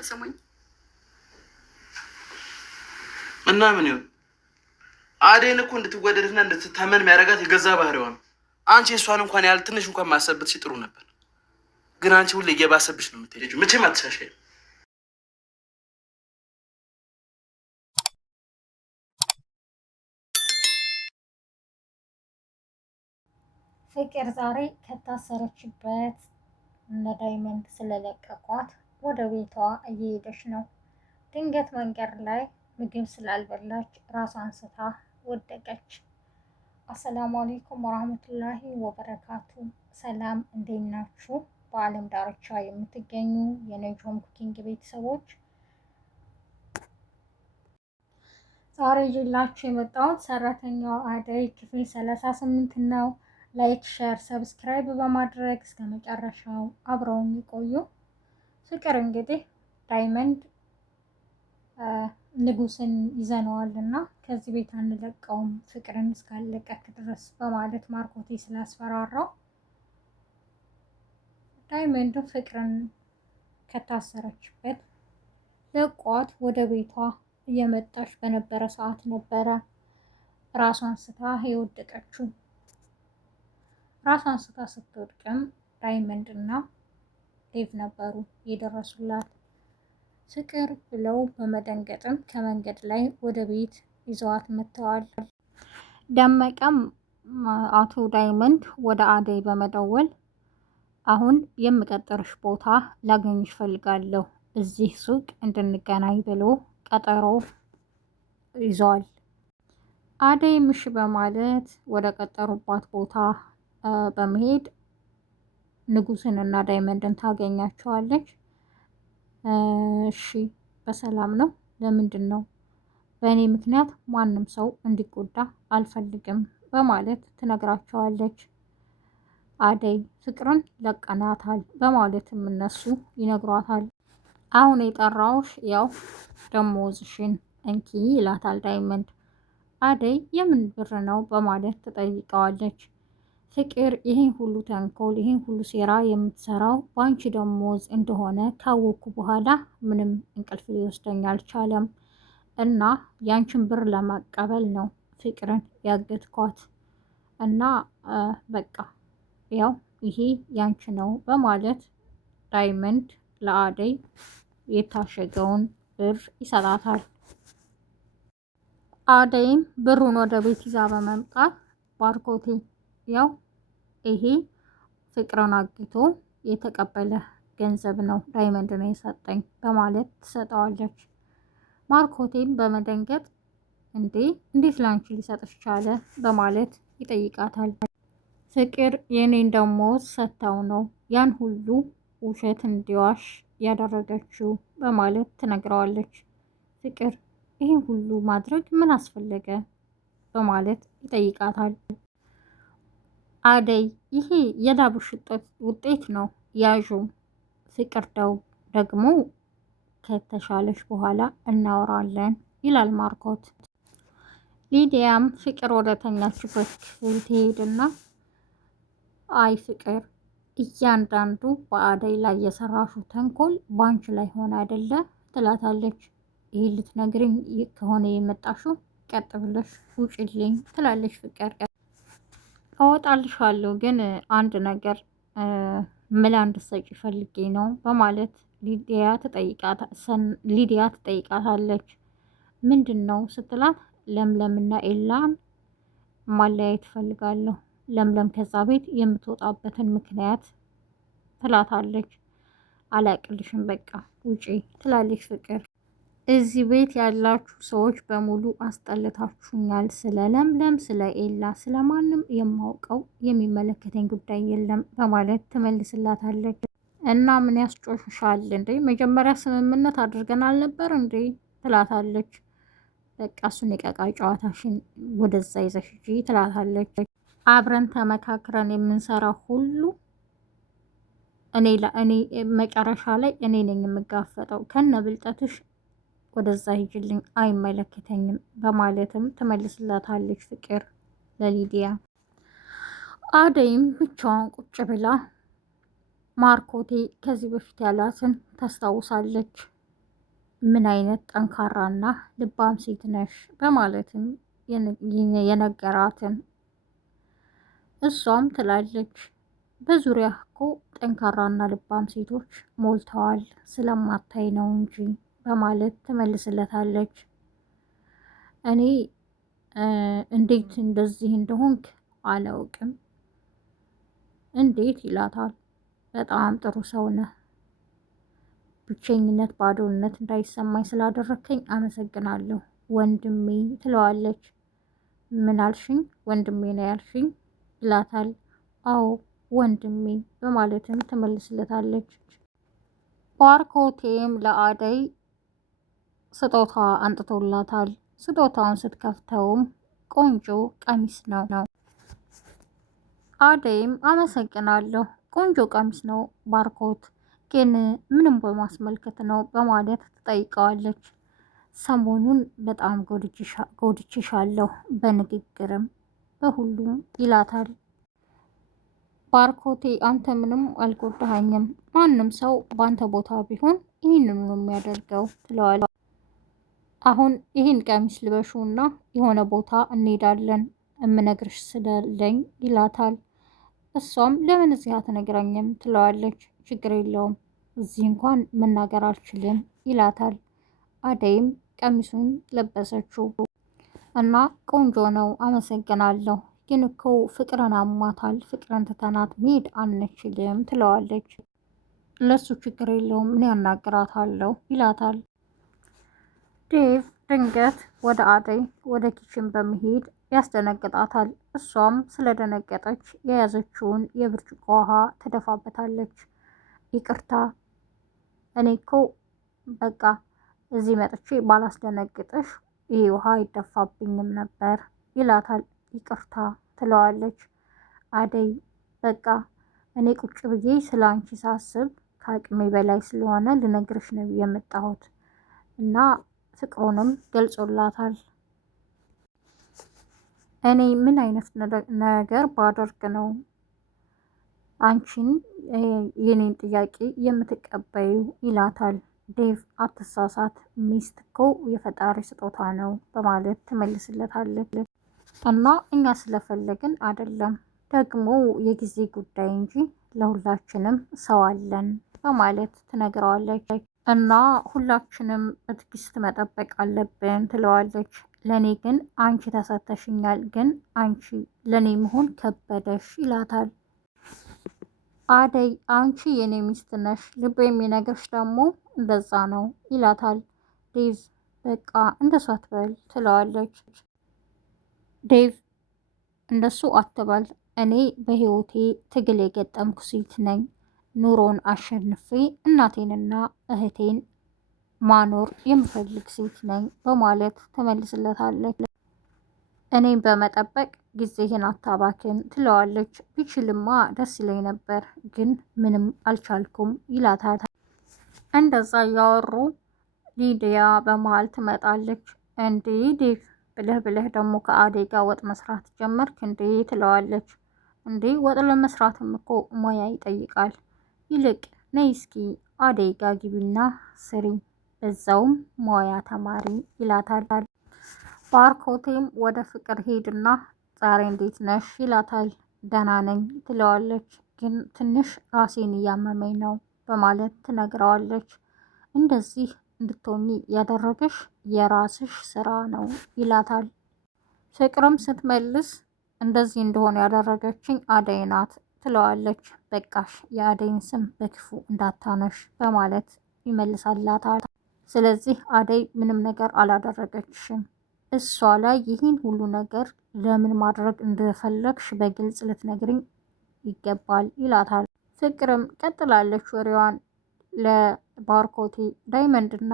አትሰማኝ እና ምን ይሁን? አደይን እኮ እንድትወደድና እንድትታመን የሚያደርጋት የገዛ ባህሪዋ ነው። አንቺ እሷን እንኳን ያህል ትንሽ እንኳን ማሰብት ጥሩ ነበር፣ ግን አንቺ ሁሌ እየባሰብሽ ነው የምትሄጂው። መቼም አትሻሻይም። ፍቅር ዛሬ ከታሰረችበት እነ ዳይመንድ ስለለቀቋት ወደ ቤቷ እየሄደች ነው። ድንገት መንገድ ላይ ምግብ ስላልበላች ራሷን ስታ ወደቀች። አሰላሙ አለይኩም ወራህመቱላሂ ወበረካቱ። ሰላም እንዴት ናችሁ? በአለም ዳርቻ የምትገኙ የነጆም ኩኪንግ ቤተሰቦች ዛሬ ይዤላችሁ የመጣሁት ሰራተኛዋ አደይ ክፍል 38 ነው። ላይክ፣ ሼር፣ ሰብስክራይብ በማድረግ እስከ መጨረሻው አብረውን ይቆዩ። ፍቅር እንግዲህ ዳይመንድ ንጉስን ይዘነዋል እና ከዚህ ቤት አንለቀውም ፍቅርን እስካለቀክ ድረስ በማለት ማርኮቴ ስላስፈራራው ዳይመንድ ፍቅርን ከታሰረችበት ለቋት ወደ ቤቷ እየመጣች በነበረ ሰዓት ነበረ ራሷን ስታ የወደቀችው። ራሷን ስታ ስትወድቅም ዳይመንድ እና ዴቭ ነበሩ የደረሱላት። ፍቅር ብለው በመደንገጥም ከመንገድ ላይ ወደ ቤት ይዘዋት መጥተዋል። ደመቀም አቶ ዳይመንድ ወደ አደይ በመደወል አሁን የምቀጥርሽ ቦታ ላገኝሽ ፈልጋለሁ፣ እዚህ ሱቅ እንድንገናኝ ብሎ ቀጠሮ ይዘዋል። አደይ ምሽ በማለት ወደ ቀጠሩባት ቦታ በመሄድ ንጉስን እና ዳይመንድን ታገኛቸዋለች። እሺ በሰላም ነው? ለምንድን ነው? በእኔ ምክንያት ማንም ሰው እንዲጎዳ አልፈልግም በማለት ትነግራቸዋለች። አደይ ፍቅርን ለቀናታል በማለትም እነሱ ይነግሯታል። አሁን የጠራውሽ ያው ደሞዝሽን እንኪ ይላታል ዳይመንድ። አደይ የምን ብር ነው በማለት ትጠይቀዋለች። ፍቅር ይህን ሁሉ ተንኮል ይህን ሁሉ ሴራ የምትሰራው ባንቺ ደሞዝ እንደሆነ ካወቅኩ በኋላ ምንም እንቅልፍ ሊወስደኝ አልቻለም እና ያንቺን ብር ለማቀበል ነው ፍቅርን ያገትኳት እና በቃ ያው ይሄ ያንቺ ነው በማለት ዳይመንድ ለአደይ የታሸገውን ብር ይሰጣታል። አደይም ብሩን ወደ ቤት ይዛ በመምጣት ባርኮቴ ያው ይሄ ፍቅርን አግቶ የተቀበለ ገንዘብ ነው ዳይመንድ ነው የሰጠኝ በማለት ትሰጠዋለች። ማርኮቴም በመደንገጥ እንዴት ላንቺ ሊሰጥሽ ቻለ በማለት ይጠይቃታል። ፍቅር የኔን ደሞዝ ሰጥታው ነው ያን ሁሉ ውሸት እንዲዋሽ ያደረገችው በማለት ትነግረዋለች። ፍቅር ይህን ሁሉ ማድረግ ምን አስፈለገ በማለት ይጠይቃታል። አደይ ይሄ የላብሽ ውጤት ነው ያዡ፣ ፍቅር ደግሞ ከተሻለሽ በኋላ እናወራለን ይላል ማርኮት። ሊዲያም ፍቅር ወደ ተኛችበት ክፍል ትሄድና አይ ፍቅር እያንዳንዱ በአደይ ላይ የሰራሹ ተንኮል ባንች ላይ ሆነ አይደለ ትላታለች። ይህ ልትነግሪኝ ከሆነ የመጣሽው ቀጥ ብለሽ ውጭልኝ ትላለች ፍቅር። አወጣልሻለሁ ግን አንድ ነገር ምላ እንድትሰጪ ፈልጌ ነው በማለት ሊዲያ ትጠይቃታለች። ምንድን ነው ስትላት ለምለምና ኤላን ማለያየት እፈልጋለሁ፣ ለምለም ከዛ ቤት የምትወጣበትን ምክንያት ትላታለች። አላቅልሽም በቃ ውጪ ትላለች ፍቅር። እዚህ ቤት ያላችሁ ሰዎች በሙሉ አስጠልታችሁኛል። ስለ ለምለም፣ ስለ ኤላ፣ ስለማንም የማውቀው የሚመለከተኝ ጉዳይ የለም በማለት ትመልስላታለች። እና ምን ያስጮሽሻል እንዴ? መጀመሪያ ስምምነት አድርገን አልነበር እንዴ? ትላታለች። በቃ እሱን የቀቃ ጨዋታሽን ወደዛ ይዘሽ ሂጂ ትላታለች። አብረን ተመካክረን የምንሰራው ሁሉ እኔ መጨረሻ ላይ እኔ ነኝ የምጋፈጠው፣ ከነ ብልጠትሽ ወደዛ ሂጅልኝ አይመለከተኝም በማለትም ትመልስላታለች ፍቅር ለሊዲያ። አደይም ብቻዋን ቁጭ ብላ ማርኮቴ ከዚህ በፊት ያላትን ታስታውሳለች። ምን አይነት ጠንካራና ልባም ሴት ነሽ በማለትም የነገራትን እሷም ትላለች በዙሪያ እኮ ጠንካራና ልባም ሴቶች ሞልተዋል ስለማታይ ነው እንጂ በማለት ትመልስለታለች። እኔ እንዴት እንደዚህ እንደሆንክ አላውቅም እንዴት ይላታል። በጣም ጥሩ ሰው ነህ፣ ብቸኝነት ባዶነት እንዳይሰማኝ ስላደረከኝ አመሰግናለሁ ወንድሜ ትለዋለች። ምን አልሽኝ? ወንድሜ ነው ያልሽኝ ይላታል። አዎ ወንድሜ በማለትም ትመልስለታለች። ባርኮቴም ለአደይ ስጦታ አንጥቶላታል። ስጦታውን ስትከፍተውም ቆንጆ ቀሚስ ነው። አደይም አመሰግናለሁ ቆንጆ ቀሚስ ነው ባርኮት፣ ግን ምንም በማስመልከት ነው በማለት ትጠይቀዋለች። ሰሞኑን በጣም ጎድቼሻለሁ በንግግርም በሁሉም ይላታል። ባርኮቴ አንተ ምንም አልጎዳኸኝም፣ ማንም ሰው በአንተ ቦታ ቢሆን ይህንኑ ነው የሚያደርገው ትለዋለች። አሁን ይህን ቀሚስ ልበሹና የሆነ ቦታ እንሄዳለን እምነግርሽ ስላለኝ ይላታል። እሷም ለምን እዚህ አትነግረኝም ትለዋለች። ችግር የለውም እዚህ እንኳን መናገር አልችልም ይላታል። አደይም ቀሚሱን ለበሰችው እና ቆንጆ ነው አመሰግናለሁ፣ ግን እኮ ፍቅርን አሟታል፣ ፍቅርን ትተናት መሄድ አንችልም ትለዋለች። ለሱ ችግር የለውም እኔ ያናግራታለሁ ይላታል። ዴቭ ድንገት ወደ አደይ ወደ ኪችን በመሄድ ያስደነግጣታል። እሷም ስለደነገጠች የያዘችውን የብርጭቆ ውሃ ትደፋበታለች። ይቅርታ እኔ እኮ በቃ እዚህ መጥቼ ባላስደነግጥሽ ይህ ውሃ አይደፋብኝም ነበር ይላታል። ይቅርታ ትለዋለች። አደይ በቃ እኔ ቁጭ ብዬ ስለ አንቺ ሳስብ ከአቅሜ በላይ ስለሆነ ልነግርሽ ነው የመጣሁት እና ፍቅሩንም ገልጾላታል። እኔ ምን አይነት ነገር ባደርግ ነው አንቺን የኔን ጥያቄ የምትቀበዩ ይላታል። ዴቭ አትሳሳት፣ ሚስት እኮ የፈጣሪ ስጦታ ነው በማለት ትመልስለታለች። እና እኛ ስለፈለግን አይደለም ደግሞ የጊዜ ጉዳይ እንጂ ለሁላችንም ሰው አለን በማለት ትነግረዋለች። እና ሁላችንም በትዕግስት መጠበቅ አለብን ትለዋለች። ለኔ ግን አንቺ ተሰተሽኛል፣ ግን አንቺ ለኔ መሆን ከበደሽ ይላታል። አደይ አንቺ የኔ ሚስት ነሽ፣ ልብ የሚነግርሽ ደግሞ እንደዛ ነው ይላታል። ዴቭ በቃ እንደሱ አትበል ትለዋለች። ዴቭ እንደሱ አትበል፣ እኔ በህይወቴ ትግል የገጠምኩ ሴት ነኝ፣ ኑሮን አሸንፌ እናቴንና እህቴን ማኖር የምፈልግ ሴት ነኝ በማለት ትመልስለታለች። እኔም በመጠበቅ ጊዜህን አታባክን ትለዋለች። ቢችልማ ደስ ይለኝ ነበር ግን ምንም አልቻልኩም ይላታል። እንደዛ እያወሩ ሊዲያ በመሀል ትመጣለች። እንዴ ዴቭ ብለህ ደግሞ ከአደይ ጋር ወጥ መስራት ጀመርክ እንዴ ትለዋለች። እንዴ ወጥ ለመስራትም እኮ ሙያ ይጠይቃል፣ ይልቅ ነይ እስኪ አደይ ጋር ግቢና ስሪ በዛውም ሙያ ተማሪ ይላታል። ባርኮቴም ወደ ፍቅር ሄድና ዛሬ እንዴት ነሽ ይላታል። ደህና ነኝ ትለዋለች። ግን ትንሽ ራሴን እያመመኝ ነው በማለት ትነግረዋለች። እንደዚህ እንድትሆኚ ያደረገሽ የራስሽ ስራ ነው ይላታል። ፍቅርም ስትመልስ እንደዚህ እንደሆነ ያደረገችኝ አደይ ናት ትለዋለች። በቃሽ የአደይን ስም በክፉ እንዳታነሽ በማለት ይመልሳላታል። ስለዚህ አደይ ምንም ነገር አላደረገችሽም፣ እሷ ላይ ይህን ሁሉ ነገር ለምን ማድረግ እንደፈለግሽ በግልጽ ልትነግሪኝ ይገባል ይላታል። ፍቅርም ቀጥላለች ወሬዋን ለባርኮቴ። ዳይመንድና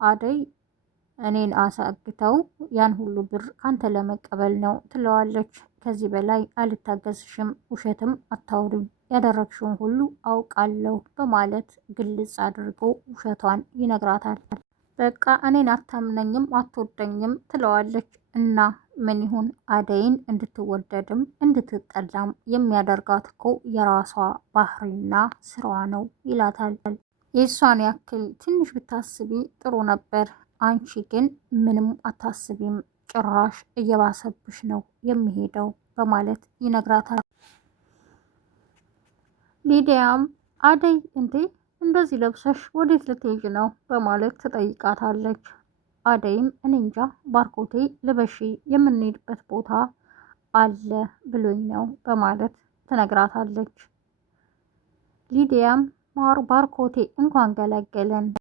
አደይ እኔን አሳግተው ያን ሁሉ ብር ካንተ ለመቀበል ነው ትለዋለች። ከዚህ በላይ አልታገስሽም፣ ውሸትም አታውሪኝ፣ ያደረግሽውን ሁሉ አውቃለሁ በማለት ግልጽ አድርጎ ውሸቷን ይነግራታል። በቃ እኔን አታምነኝም አትወደኝም ትለዋለች። እና ምን ይሁን አደይን እንድትወደድም እንድትጠላም የሚያደርጋት እኮ የራሷ ባህሪና ስራዋ ነው ይላታል። የእሷን ያክል ትንሽ ብታስቢ ጥሩ ነበር። አንቺ ግን ምንም አታስቢም፣ ጭራሽ እየባሰብሽ ነው የሚሄደው በማለት ይነግራታል። ሊዲያም አደይ እንዴ እንደዚህ ለብሰሽ ወዴት ልትሄጂ ነው በማለት ትጠይቃታለች። አደይም እኔ እንጃ ባርኮቴ ልበሺ የምንሄድበት ቦታ አለ ብሎኝ ነው በማለት ትነግራታለች። ሊዲያም ባርኮቴ እንኳን ገለገለን